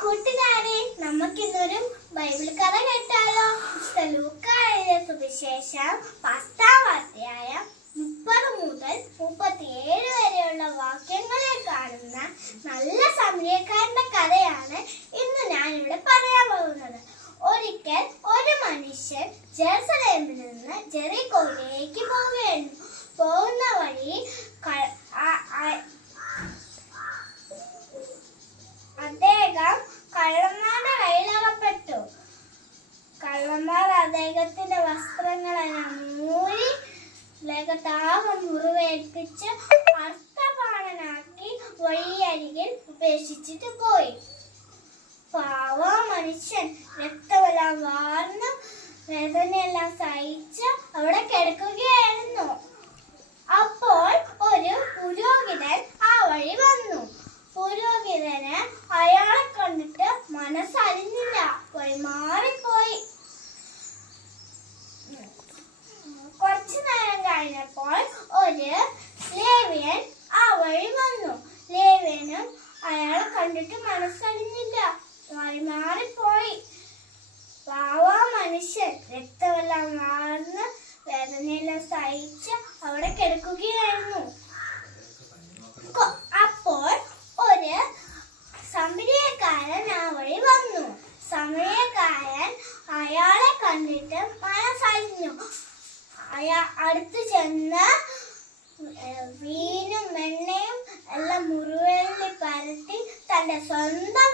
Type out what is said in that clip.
കൂട്ടുകാരെ, നമുക്കിന്നൊരു ബൈബിൾ കഥ കേട്ടാലോ? ലൂക്കായുടെ സുവിശേഷം 10-ാം അധ്യായം 30 മുതൽ 37 വരെയുള്ള വാക്യങ്ങളിൽ കാണുന്ന നല്ല സമരിയക്കാരന്റെ കഥയാണ് ഇന്ന് ഞാനിവിടെ പറയാൻ പോകുന്നത്. ഒരിക്കൽ ഒരു മനുഷ്യൻ ജെറുസലേമിൽ നിന്ന് ജെറിക്കോയിലേക്ക് പോകുന്ന വഴി അദ്ദേഹം കള്ളന്മാരുടെ കയ്യിലകപ്പെട്ടു. കള്ളന്മാർ അദ്ദേഹത്തിന്റെ വസ്ത്രങ്ങളെല്ലാം മൂരി ദേഹത്താകെ മുറിവേൽപ്പിച്ച് അർത്ഥപാണനാക്കി വഴിയരികിൽ ഉപേക്ഷിച്ചിട്ട് പോയി. പാവം മനുഷ്യൻ രക്തമെല്ലാം വാർന്ന് വേദനയെല്ലാം സഹിച്ച് അവിടെ കിടക്കുകയായിരുന്നു. അപ്പോൾ ഒരു പുരോഹിതൻ ആ വഴി വന്നു. പുരോഹിതന് അയാളെ കണ്ടിട്ട് മനസ്സലിഞ്ഞില്ല, മാറിപ്പോയി. കുറച്ചു നേരം കഴിഞ്ഞപ്പോൾ ഒരു ലേവ്യൻ ആ വഴി വന്നു. ലേവ്യനും അയാളെ കണ്ടിട്ട് മനസ്സലിഞ്ഞില്ല, മാറിപ്പോയി. പാവ മനുഷ്യൻ രക്തമെല്ലാം വാർന്ന് വേദനയെല്ലാം സഹിച്ച് അവിടെ കിടക്കുകയായിരുന്നു. അപ്പോൾ ഒരു സമരിയക്കാരൻ ആ വഴി വന്നു. സമരിയക്കാരൻ അയാളെ കണ്ടിട്ട് മനസ്സലിഞ്ഞു. അടുത്ത് ചെന്ന് വീനും എണ്ണയും എല്ലാം മുറിവേലി പരത്തി തന്റെ സ്വന്തം